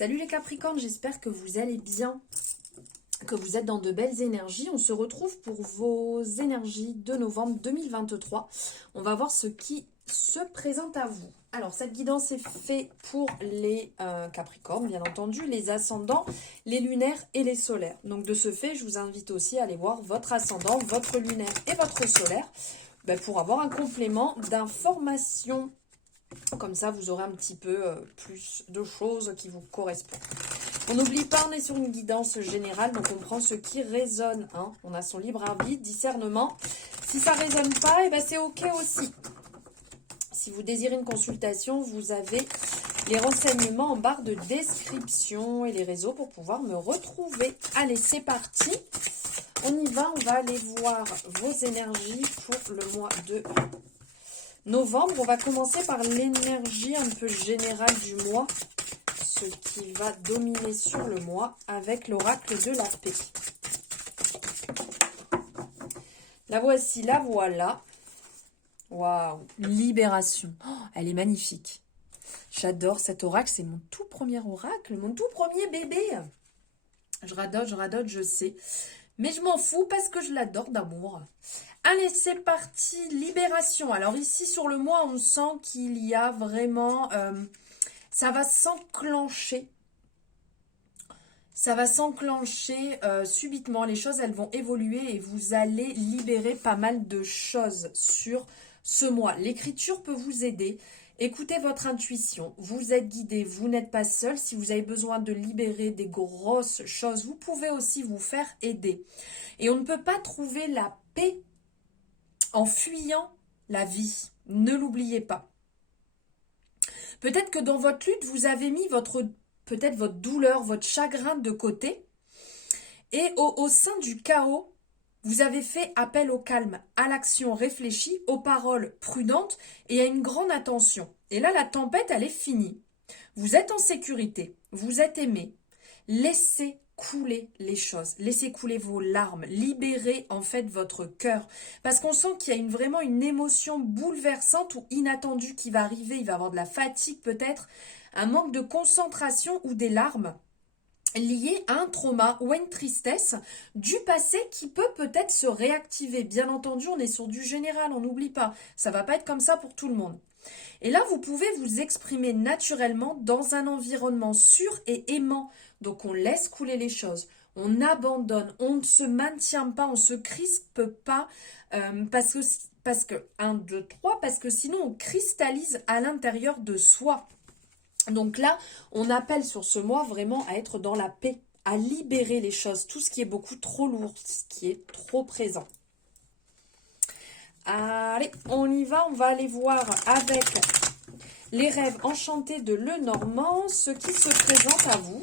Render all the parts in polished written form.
Salut les Capricornes, j'espère que vous allez bien, que vous êtes dans de belles énergies. On se retrouve pour vos énergies de novembre 2023. On va voir ce qui se présente à vous. Alors, cette guidance est faite pour les Capricornes, bien entendu, les ascendants, les lunaires et les solaires. Donc, de ce fait, je vous invite aussi à aller voir votre ascendant, votre lunaire et votre solaire pour avoir un complément d'informations. Comme ça, vous aurez un petit peu plus de choses qui vous correspondent. On n'oublie pas, on est sur une guidance générale, donc on prend ce qui résonne. Hein. On a son libre arbitre, discernement. Si ça ne résonne pas, c'est OK aussi. Si vous désirez une consultation, vous avez les renseignements en barre de description et les réseaux pour pouvoir me retrouver. Allez, c'est parti. On y va, on va aller voir vos énergies pour le mois de novembre. On va commencer par l'énergie un peu générale du mois, ce qui va dominer sur le mois avec l'oracle de la paix. La voici, la voilà. Waouh, libération. Oh, elle est magnifique. J'adore cet oracle, c'est mon tout premier oracle, mon tout premier bébé. Je radote, je sais. Mais je m'en fous parce que je l'adore d'amour. Allez, c'est parti, libération. Alors ici, sur le mois, on sent qu'il y a vraiment... ça va s'enclencher. Ça va s'enclencher subitement. Les choses, elles vont évoluer et vous allez libérer pas mal de choses sur ce mois. L'écriture peut vous aider. Écoutez votre intuition. Vous êtes guidé, vous n'êtes pas seul. Si vous avez besoin de libérer des grosses choses, vous pouvez aussi vous faire aider. Et on ne peut pas trouver la paix en fuyant la vie. Ne l'oubliez pas. Peut-être que dans votre lutte, vous avez mis peut-être votre douleur, votre chagrin de côté. Et au sein du chaos, vous avez fait appel au calme, à l'action réfléchie, aux paroles prudentes et à une grande attention. Et là, la tempête, elle est finie. Vous êtes en sécurité, vous êtes aimé. Laissez couler les choses, laissez couler vos larmes, libérez en fait votre cœur. Parce qu'on sent qu'il y a vraiment une émotion bouleversante ou inattendue qui va arriver. Il va y avoir de la fatigue peut-être, un manque de concentration ou des larmes liées à un trauma ou à une tristesse du passé qui peut peut-être se réactiver. Bien entendu, on est sur du général, on n'oublie pas. Ça va pas être comme ça pour tout le monde. Et là, vous pouvez vous exprimer naturellement dans un environnement sûr et aimant. Donc, on laisse couler les choses. On abandonne. On ne se maintient pas. On ne se crispe pas. Parce que 1, 2, 3, parce que sinon, on cristallise à l'intérieur de soi. Donc là, on appelle sur ce mois vraiment à être dans la paix, à libérer les choses, tout ce qui est beaucoup trop lourd, ce qui est trop présent. Allez, on y va, on va aller voir avec les rêves enchantés de Lenormand, ce qui se présente à vous,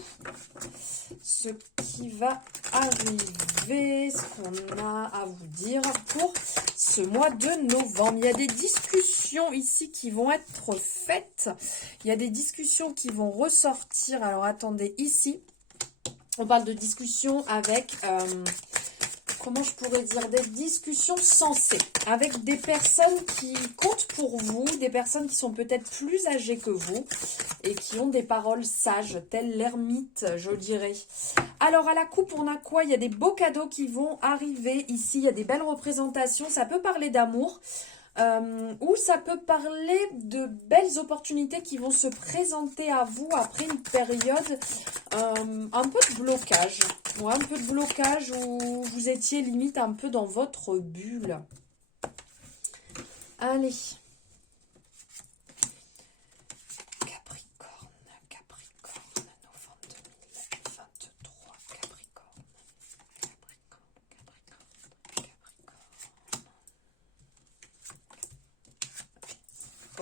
ce qui va arriver, ce qu'on a à vous dire pour ce mois de novembre. Il y a des discussions ici qui vont être faites, il y a des discussions qui vont ressortir. Alors attendez, ici, on parle de discussions avec... comment je pourrais dire, des discussions sensées avec des personnes qui comptent pour vous, des personnes qui sont peut-être plus âgées que vous et qui ont des paroles sages, telles l'ermite, je dirais. Alors à la coupe, on a quoi? Il y a des beaux cadeaux qui vont arriver ici, il y a des belles représentations, ça peut parler d'amour. Ou ça peut parler de belles opportunités qui vont se présenter à vous après une période un peu de blocage. Ouais, un peu de blocage où vous étiez limite un peu dans votre bulle. Allez. Capricorne, novembre 2023, Capricorne.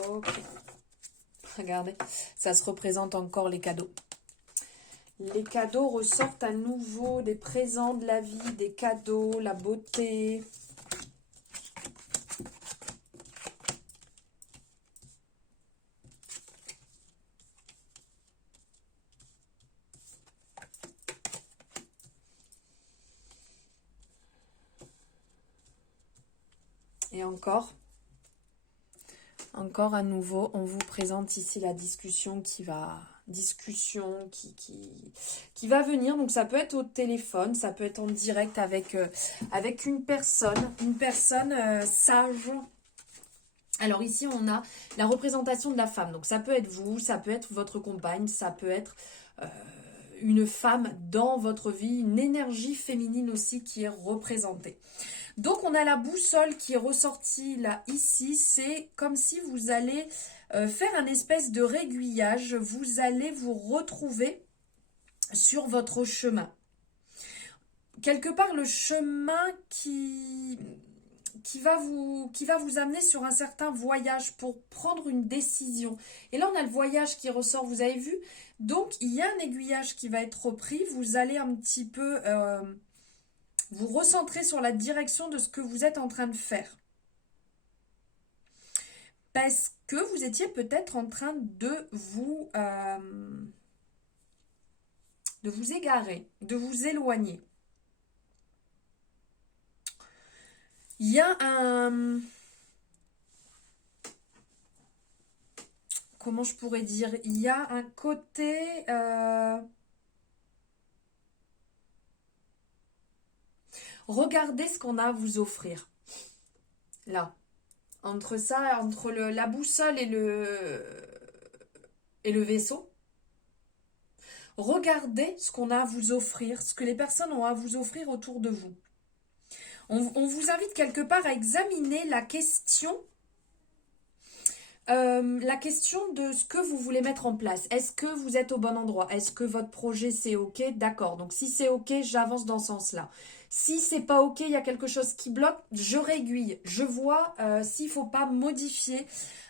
Ok. Regardez, ça se représente encore les cadeaux. Les cadeaux ressortent à nouveau, des présents de la vie, des cadeaux, la beauté. Et encore à nouveau, on vous présente ici la discussion qui va discussion qui va venir. Donc ça peut être au téléphone, ça peut être en direct avec une personne sage. Alors ici, on a la représentation de la femme. Donc ça peut être vous, ça peut être votre compagne, ça peut être une femme dans votre vie, une énergie féminine aussi qui est représentée. Donc on a la boussole qui est ressortie là, ici. C'est comme si vous allez faire un espèce de réguillage. Vous allez vous retrouver sur votre chemin. Quelque part, le chemin qui va vous amener sur un certain voyage pour prendre une décision. Et là, on a le voyage qui ressort, vous avez vu? Donc, il y a un aiguillage qui va être repris. Vous allez un petit peu vous recentrer sur la direction de ce que vous êtes en train de faire. Parce que vous étiez peut-être en train de vous égarer, de vous éloigner. Il y a un... Comment je pourrais dire? Il y a un côté... Regardez ce qu'on a à vous offrir. Là. Entre ça, entre la boussole et le vaisseau. Regardez ce qu'on a à vous offrir, ce que les personnes ont à vous offrir autour de vous. On vous invite quelque part à examiner la question de ce que vous voulez mettre en place. Est-ce que vous êtes au bon endroit? Est-ce que votre projet c'est ok? D'accord, donc si c'est ok, j'avance dans ce sens-là. Si c'est pas ok, il y a quelque chose qui bloque, je réaiguille. Je vois s'il faut pas modifier.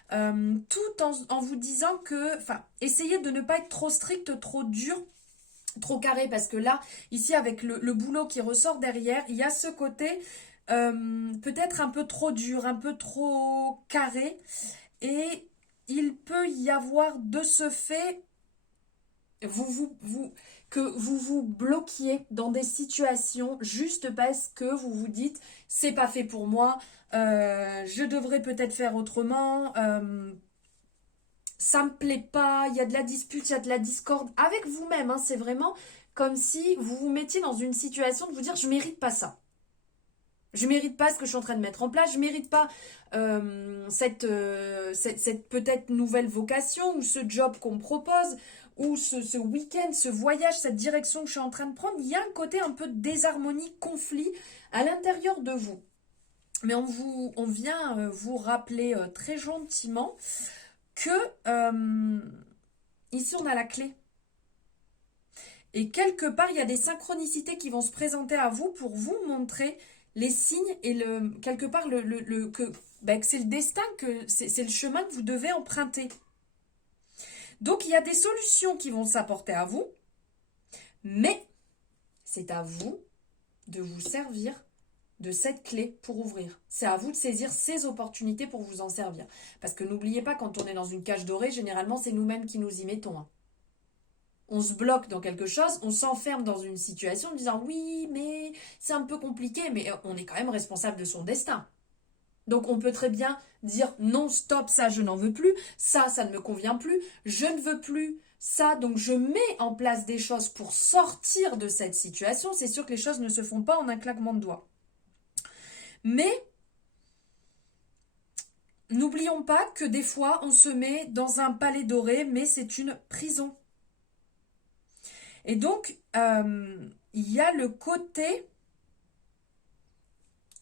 Tout en vous disant que, essayez de ne pas être trop strict, trop dur, trop carré, parce que là, ici, avec le boulot qui ressort derrière, il y a ce côté peut-être un peu trop dur, un peu trop carré, et il peut y avoir de ce fait que vous vous bloquiez dans des situations juste parce que vous vous dites c'est pas fait pour moi, je devrais peut-être faire autrement, ça me plaît pas, il y a de la dispute, il y a de la discorde avec vous-même, hein, c'est vraiment comme si vous vous mettiez dans une situation de vous dire je mérite pas ça. Je mérite pas ce que je suis en train de mettre en place, je mérite pas cette peut-être nouvelle vocation ou ce job qu'on me propose ou ce week-end, ce voyage, cette direction que je suis en train de prendre. Il y a un côté un peu de désharmonie, conflit à l'intérieur de vous. Mais on vient vous rappeler très gentiment que ici on a la clé. Et quelque part, il y a des synchronicités qui vont se présenter à vous pour vous montrer les signes et quelque part que c'est le destin, que c'est le chemin que vous devez emprunter. Donc il y a des solutions qui vont s'apporter à vous, mais c'est à vous de vous servir de cette clé pour ouvrir. C'est à vous de saisir ces opportunités pour vous en servir. Parce que n'oubliez pas, quand on est dans une cage dorée, généralement c'est nous-mêmes qui nous y mettons. Hein. On se bloque dans quelque chose, on s'enferme dans une situation en disant oui, mais c'est un peu compliqué, mais on est quand même responsable de son destin. Donc on peut très bien dire non, stop, ça je n'en veux plus, ça ne me convient plus, je ne veux plus ça, donc je mets en place des choses pour sortir de cette situation. C'est sûr que les choses ne se font pas en un claquement de doigts. Mais n'oublions pas que des fois on se met dans un palais doré, mais c'est une prison. Et donc, il y a le côté,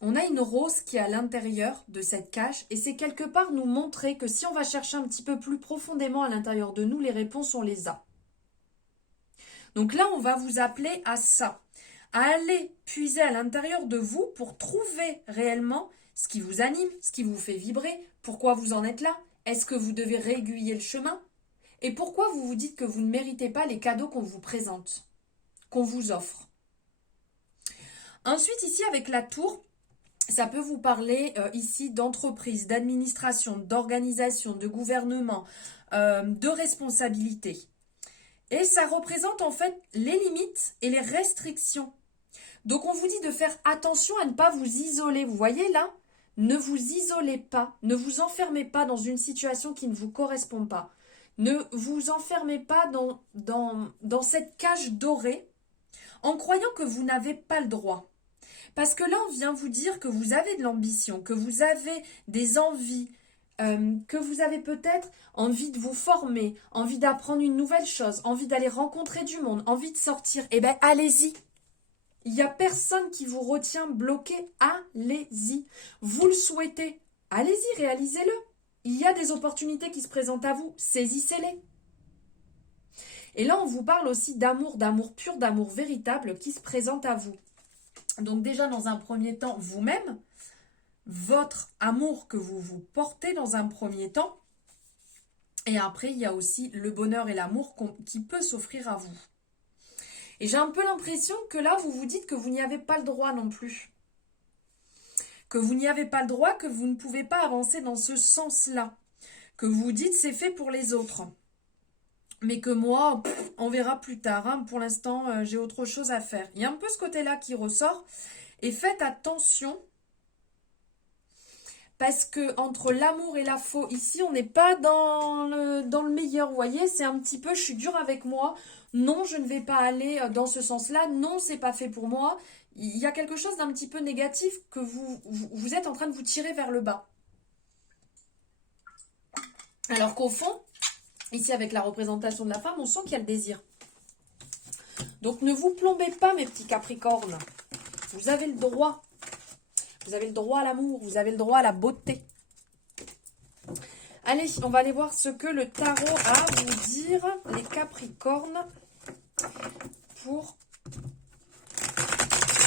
on a une rose qui est à l'intérieur de cette cage, et c'est quelque part nous montrer que si on va chercher un petit peu plus profondément à l'intérieur de nous, les réponses, on les a. Donc là, on va vous appeler à ça, à aller puiser à l'intérieur de vous pour trouver réellement ce qui vous anime, ce qui vous fait vibrer, pourquoi vous en êtes là, est-ce que vous devez réaiguiller le chemin ? Et pourquoi vous vous dites que vous ne méritez pas les cadeaux qu'on vous présente, qu'on vous offre. Ensuite, ici, avec la tour, ça peut vous parler ici d'entreprise, d'administration, d'organisation, de gouvernement, de responsabilité. Et ça représente en fait les limites et les restrictions. Donc, on vous dit de faire attention à ne pas vous isoler. Vous voyez là ? Ne vous isolez pas, ne vous enfermez pas dans une situation qui ne vous correspond pas. Ne vous enfermez pas dans cette cage dorée en croyant que vous n'avez pas le droit. Parce que là, on vient vous dire que vous avez de l'ambition, que vous avez des envies, que vous avez peut-être envie de vous former, envie d'apprendre une nouvelle chose, envie d'aller rencontrer du monde, envie de sortir. Eh bien, allez-y. Il n'y a personne qui vous retient bloqué. Allez-y. Vous le souhaitez. Allez-y, réalisez-le. Il y a des opportunités qui se présentent à vous. Saisissez-les. Et là, on vous parle aussi d'amour pur, d'amour véritable qui se présente à vous. Donc déjà, dans un premier temps, vous-même, votre amour que vous vous portez dans un premier temps. Et après, il y a aussi le bonheur et l'amour qui peut s'offrir à vous. Et j'ai un peu l'impression que là, vous vous dites que vous n'y avez pas le droit non plus. Que vous n'y avez pas le droit, que vous ne pouvez pas avancer dans ce sens-là. Que vous vous dites c'est fait pour les autres. Mais que moi, on verra plus tard. Hein. Pour l'instant, j'ai autre chose à faire. Il y a un peu ce côté-là qui ressort. Et faites attention. Parce que entre l'amour et la faux, ici, on n'est pas dans le meilleur. Vous voyez, c'est un petit peu, je suis dure avec moi. Non, je ne vais pas aller dans ce sens-là. Non, c'est pas fait pour moi. Il y a quelque chose d'un petit peu négatif que vous êtes en train de vous tirer vers le bas. Alors qu'au fond, ici avec la représentation de la femme, on sent qu'il y a le désir. Donc ne vous plombez pas, mes petits capricornes. Vous avez le droit. Vous avez le droit à l'amour, vous avez le droit à la beauté. Allez, on va aller voir ce que le tarot a à vous dire, les capricornes, pour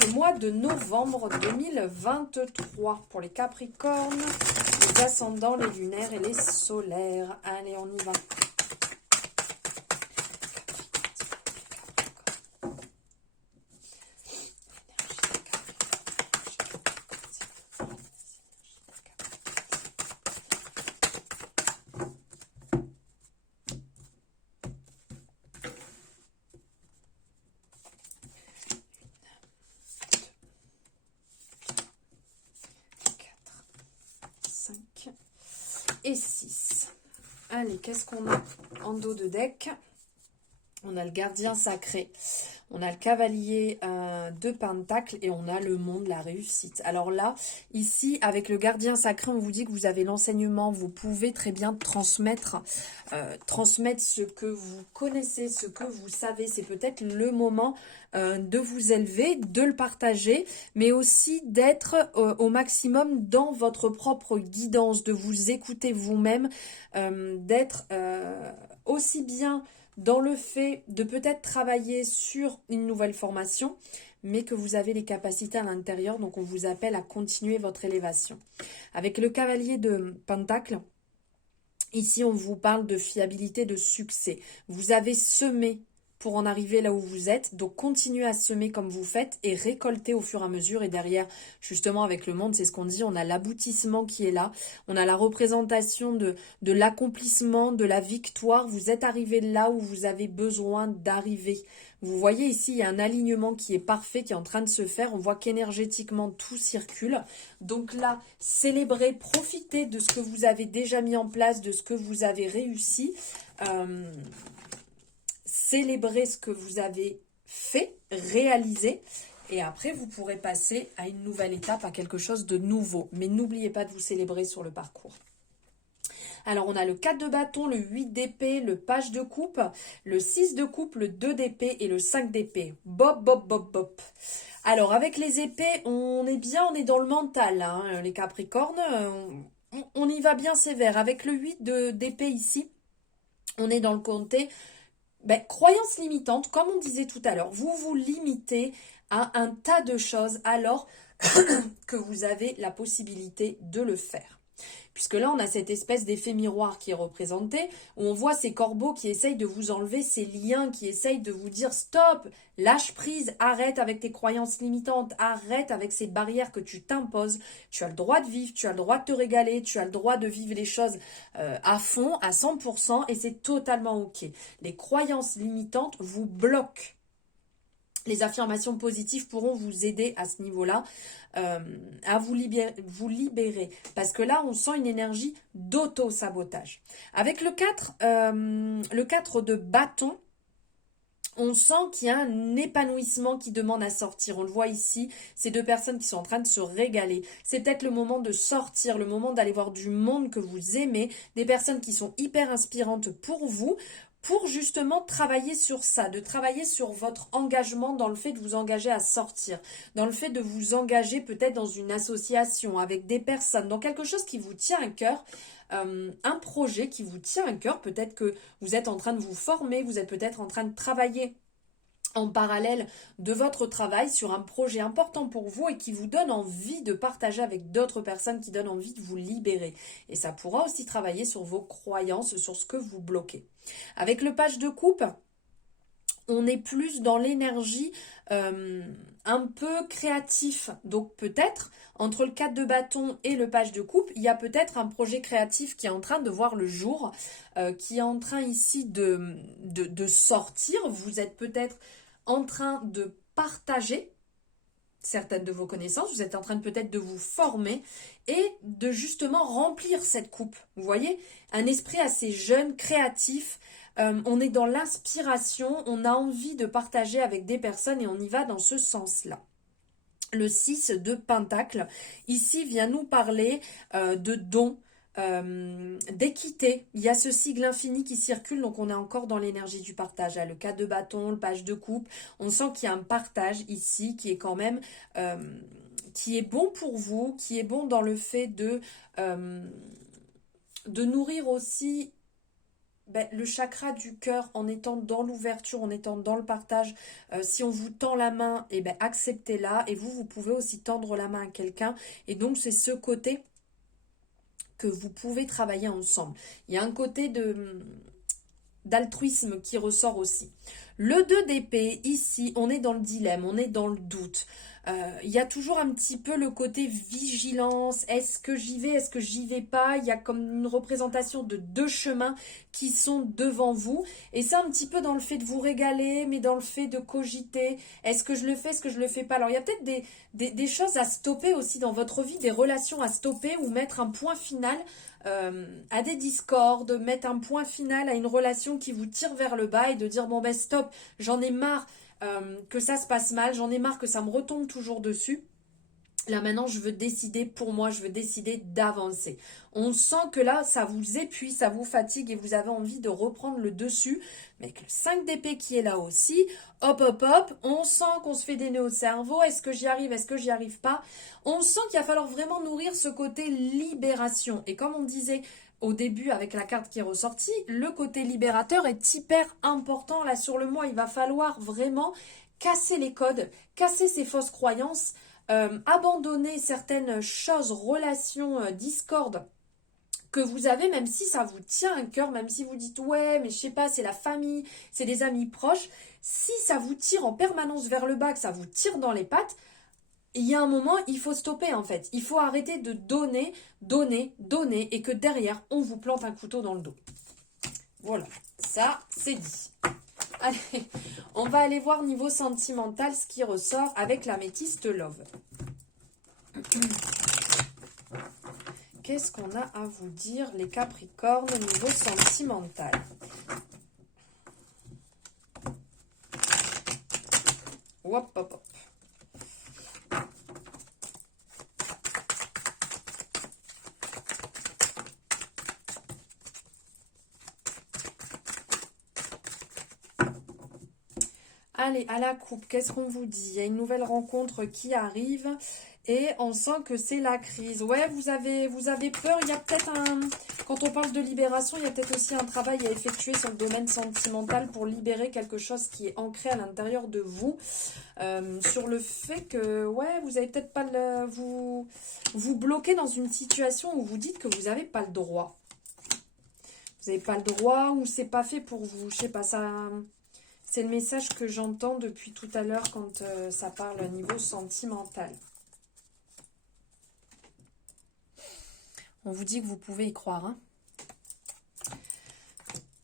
ce mois de novembre 2023. Pour les capricornes, les ascendants, les lunaires et les solaires. Allez, on y va. Et 6. Allez, qu'est-ce qu'on a en dos de deck? On a le gardien sacré, on a le cavalier de Pentacle et on a le monde, la réussite. Alors là, ici, avec le gardien sacré, on vous dit que vous avez l'enseignement, vous pouvez très bien transmettre ce que vous connaissez, ce que vous savez. C'est peut-être le moment de vous élever, de le partager, mais aussi d'être au maximum dans votre propre guidance, de vous écouter vous-même, d'être aussi bien dans le fait de peut-être travailler sur une nouvelle formation, mais que vous avez les capacités à l'intérieur, donc on vous appelle à continuer votre élévation. Avec le cavalier de Pentacle, ici on vous parle de fiabilité, de succès. Vous avez semé pour en arriver là où vous êtes, donc continuez à semer comme vous faites et récolter au fur et à mesure. Et derrière, justement avec le monde, c'est ce qu'on dit, on a l'aboutissement qui est là, on a la représentation de l'accomplissement, de la victoire. Vous êtes arrivé là où vous avez besoin d'arriver. Vous voyez ici, il y a un alignement qui est parfait, qui est en train de se faire. On voit qu'énergétiquement, tout circule. Donc là, célébrez, profitez de ce que vous avez déjà mis en place, de ce que vous avez réussi. Célébrez ce que vous avez fait, réalisé. Et après, vous pourrez passer à une nouvelle étape, à quelque chose de nouveau. Mais n'oubliez pas de vous célébrer sur le parcours. Alors, on a le 4 de bâton, le 8 d'épée, le page de coupe, le 6 de coupe, le 2 d'épée et le 5 d'épée. Bop, bop, bop, bop. Alors, avec les épées, on est bien, on est dans le mental, hein, les capricornes. On y va bien sévère. Avec le 8 d'épée ici, on est dans le côté croyance limitante, comme on disait tout à l'heure. Vous vous limitez à un tas de choses alors que vous avez la possibilité de le faire. Puisque là, on a cette espèce d'effet miroir qui est représenté, où on voit ces corbeaux qui essayent de vous enlever ces liens, qui essayent de vous dire stop, lâche prise, arrête avec tes croyances limitantes, arrête avec ces barrières que tu t'imposes. Tu as le droit de vivre, tu as le droit de te régaler, tu as le droit de vivre les choses à fond, à 100%, et c'est totalement ok. Les croyances limitantes vous bloquent. Les affirmations positives pourront vous aider à ce niveau-là, à vous libérer. Parce que là, on sent une énergie d'auto-sabotage. Avec le 4 de bâton, on sent qu'il y a un épanouissement qui demande à sortir. On le voit ici, ces deux personnes qui sont en train de se régaler. C'est peut-être le moment de sortir, le moment d'aller voir du monde que vous aimez, des personnes qui sont hyper inspirantes pour vous, pour justement travailler sur ça, de travailler sur votre engagement dans le fait de vous engager à sortir, dans le fait de vous engager peut-être dans une association avec des personnes, dans quelque chose qui vous tient à cœur. Un projet qui vous tient à cœur, peut-être que vous êtes en train de vous former, vous êtes peut-être en train de travailler en parallèle de votre travail sur un projet important pour vous et qui vous donne envie de partager avec d'autres personnes, qui donne envie de vous libérer. Et ça pourra aussi travailler sur vos croyances, sur ce que vous bloquez. Avec le page de coupe, on est plus dans l'énergie un peu créatif. Donc peut-être, entre le 4 de bâton et le page de coupe, il y a peut-être un projet créatif qui est en train de voir le jour, qui est en train ici de sortir. Vous êtes peut-être en train de partager certaines de vos connaissances, vous êtes en train peut-être de vous former et de justement remplir cette coupe. Vous voyez, un esprit assez jeune, créatif, on est dans l'inspiration, on a envie de partager avec des personnes et on y va dans ce sens-là. Le 6 de Pentacle, ici vient nous parler de dons, d'équité. Il y a ce sigle infini qui circule, donc on est encore dans l'énergie du partage. Le 4 de bâton, le page de coupe, on sent qu'il y a un partage ici qui est quand même qui est bon pour vous, qui est bon dans le fait de nourrir aussi le chakra du cœur en étant dans l'ouverture, en étant dans le partage. Si on vous tend la main, acceptez-la, et vous pouvez aussi tendre la main à quelqu'un, et donc c'est ce côté que vous pouvez travailler ensemble. Il y a un côté d'altruisme qui ressort aussi. Le 2 d'épée, ici, on est dans le dilemme, on est dans le doute. Il y a toujours un petit peu le côté vigilance. Est-ce que j'y vais, est-ce que j'y vais pas? Il y a comme une représentation de deux chemins qui sont devant vous. Et c'est un petit peu dans le fait de vous régaler, mais dans le fait de cogiter. Est-ce que je le fais, est-ce que je le fais pas? Alors, il y a peut-être des choses à stopper aussi dans votre vie, des relations à stopper ou mettre un point final à des discordes, mettre un point final à une relation qui vous tire vers le bas et de dire bon ben stop, j'en ai marre que ça se passe mal, j'en ai marre que ça me retombe toujours dessus. Là maintenant je veux décider pour moi, je veux décider d'avancer. On sent que là ça vous épuise, ça vous fatigue et vous avez envie de reprendre le dessus. Mais avec le 5 d'épée qui est là aussi, hop hop hop, on sent qu'on se fait des nœuds au cerveau. Est-ce que j'y arrive, est-ce que j'y arrive pas? On sent qu'il va falloir vraiment nourrir ce côté libération. Et comme on disait au début avec la carte qui est ressortie, le côté libérateur est hyper important là sur le mois. Il va falloir vraiment casser les codes, casser ces fausses croyances, abandonner certaines choses, relations, discordes que vous avez, même si ça vous tient à cœur, même si vous dites ouais mais je sais pas, c'est la famille, c'est des amis proches, si ça vous tire en permanence vers le bas, que ça vous tire dans les pattes, il y a un moment, il faut stopper en fait. Il faut arrêter de donner, donner, donner et que derrière, on vous plante un couteau dans le dos. Voilà, ça c'est dit. Allez, on va aller voir niveau sentimental ce qui ressort avec l'améthyste Love. Qu'est-ce qu'on a à vous dire les Capricornes niveau sentimental? Hop, hop, hop. Allez, à la coupe, qu'est-ce qu'on vous dit? Il y a une nouvelle rencontre qui arrive et on sent que c'est la crise. Ouais, vous avez peur. Il y a peut-être quand on parle de libération, il y a peut-être aussi un travail à effectuer sur le domaine sentimental pour libérer quelque chose qui est ancré à l'intérieur de vous. Sur le fait que, ouais, vous avez peut-être pas vous bloquez dans une situation où vous dites que vous n'avez pas le droit. Vous n'avez pas le droit ou c'est pas fait pour vous. Je sais pas, ça... C'est le message que j'entends depuis tout à l'heure quand ça parle au niveau sentimental. On vous dit que vous pouvez y croire. Hein.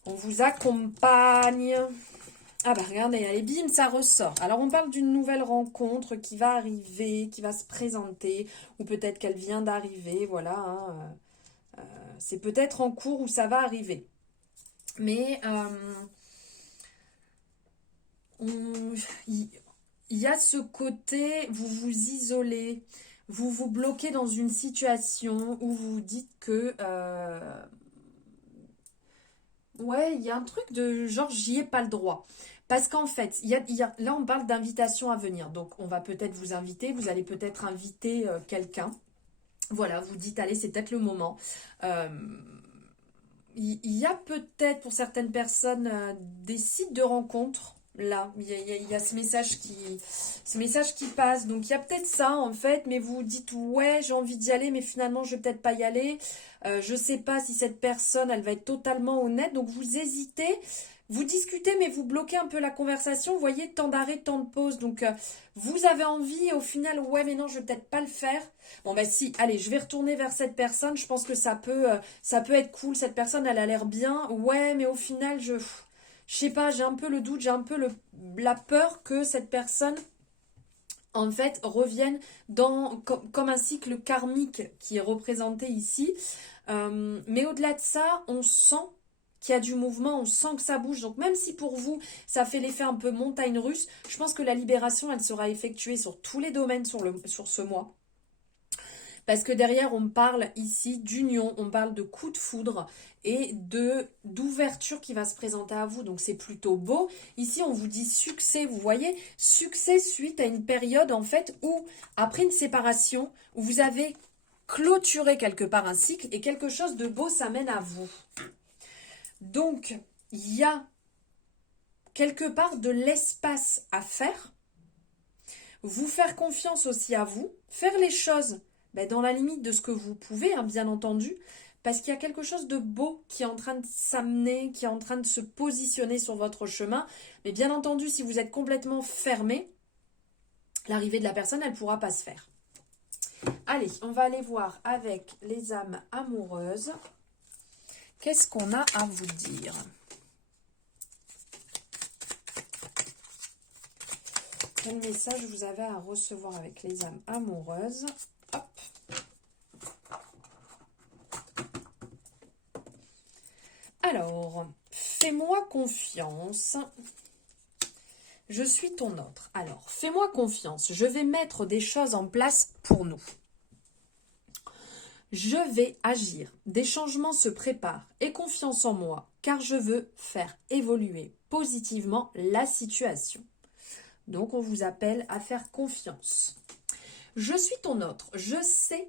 On vous accompagne. Ah bah regardez, allez, bim, ça ressort. Alors on parle d'une nouvelle rencontre qui va arriver, qui va se présenter, ou peut-être qu'elle vient d'arriver, voilà. Hein, c'est peut-être en cours où ça va arriver. Mais on- il il y a ce côté, vous vous isolez, vous vous bloquez dans une situation où vous dites que ouais, il y a un truc de genre, j'y ai pas le droit. Parce qu'en fait, là, on parle d'invitation à venir. Donc, on va peut-être vous inviter, vous allez peut-être inviter quelqu'un. Voilà, vous dites, allez, c'est peut-être le moment. Euh, il y a peut-être pour certaines personnes des sites de rencontres. Là, il y a ce message qui passe. Donc, il y a peut-être ça, en fait, mais vous dites, ouais, j'ai envie d'y aller, mais finalement, je vais peut-être pas y aller. Je sais pas si cette personne, elle va être totalement honnête. Donc, vous hésitez, vous discutez, mais vous bloquez un peu la conversation. Vous voyez, temps d'arrêt, temps de pause. Donc, vous avez envie, et au final, ouais, mais non, je vais peut-être pas le faire. Bon, ben si, allez, je vais retourner vers cette personne. Je pense que ça peut être cool. Cette personne, elle a l'air bien. Ouais, mais au final, je sais pas, j'ai un peu le doute, j'ai un peu la peur que cette personne, en fait, revienne comme un cycle karmique qui est représenté ici. Mais au-delà de ça, on sent qu'il y a du mouvement, on sent que ça bouge. Donc même si pour vous, ça fait l'effet un peu montagne russe, je pense que la libération, elle sera effectuée sur tous les domaines sur ce mois. Parce que derrière, on parle ici d'union, on parle de coup de foudre et d'ouverture qui va se présenter à vous. Donc c'est plutôt beau. Ici, on vous dit succès, vous voyez, succès suite à une période en fait où, après une séparation, où vous avez clôturé quelque part un cycle et quelque chose de beau s'amène à vous. Donc, il y a quelque part de l'espace à faire, vous faire confiance aussi à vous, faire les choses dans la limite de ce que vous pouvez, hein, bien entendu, parce qu'il y a quelque chose de beau qui est en train de s'amener, qui est en train de se positionner sur votre chemin. Mais bien entendu, si vous êtes complètement fermé, l'arrivée de la personne, elle ne pourra pas se faire. Allez, on va aller voir avec les âmes amoureuses. Qu'est-ce qu'on a à vous dire ? Quel message vous avez à recevoir avec les âmes amoureuses ? Hop. Alors, fais-moi confiance. Je suis ton autre. Alors, fais-moi confiance. Je vais mettre des choses en place pour nous. Je vais agir. Des changements se préparent. Aie confiance en moi, car je veux faire évoluer positivement la situation. Donc, on vous appelle à faire confiance. Je suis ton autre. Je sais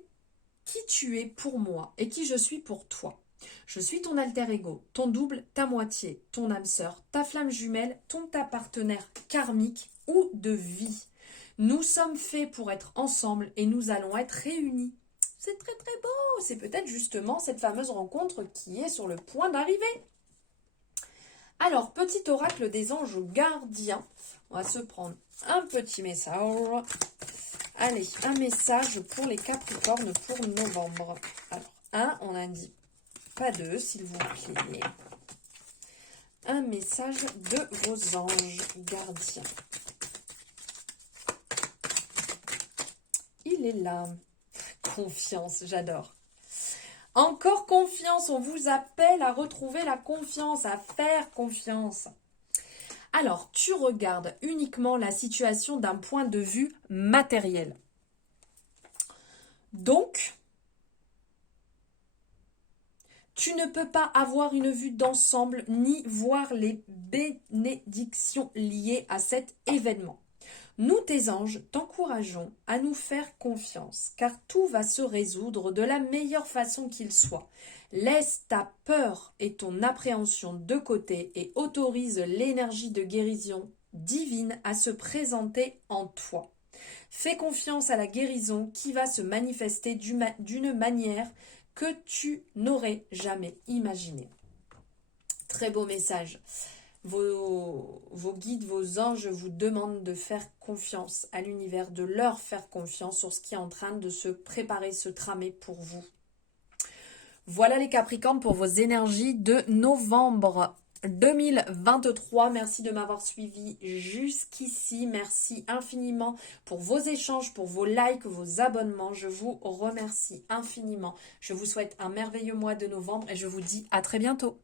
qui tu es pour moi et qui je suis pour toi. Je suis ton alter ego, ton double, ta moitié, ton âme sœur, ta flamme jumelle, ta partenaire karmique ou de vie. Nous sommes faits pour être ensemble et nous allons être réunis. C'est très très beau. C'est peut-être justement cette fameuse rencontre qui est sur le point d'arriver. Alors, petit oracle des anges gardiens. On va se prendre un petit message. Allez, un message pour les Capricornes pour novembre. Alors, on a dit pas deux, s'il vous plaît. Un message de vos anges gardiens. Il est là. Confiance, j'adore. Encore confiance, on vous appelle à retrouver la confiance, à faire confiance. Alors, tu regardes uniquement la situation d'un point de vue matériel. Donc, tu ne peux pas avoir une vue d'ensemble ni voir les bénédictions liées à cet événement. Nous, tes anges, t'encourageons à nous faire confiance, car tout va se résoudre de la meilleure façon qu'il soit. Laisse ta peur et ton appréhension de côté et autorise l'énergie de guérison divine à se présenter en toi. Fais confiance à la guérison qui va se manifester d'une manière que tu n'aurais jamais imaginée. Très beau message. Vos guides, vos anges vous demandent de faire confiance à l'univers, de leur faire confiance sur ce qui est en train de se préparer, se tramer pour vous. Voilà les Capricornes pour vos énergies de novembre. 2023. Merci de m'avoir suivi jusqu'ici. Merci infiniment pour vos échanges, pour vos likes, vos abonnements. Je vous remercie infiniment. Je vous souhaite un merveilleux mois de novembre et je vous dis à très bientôt.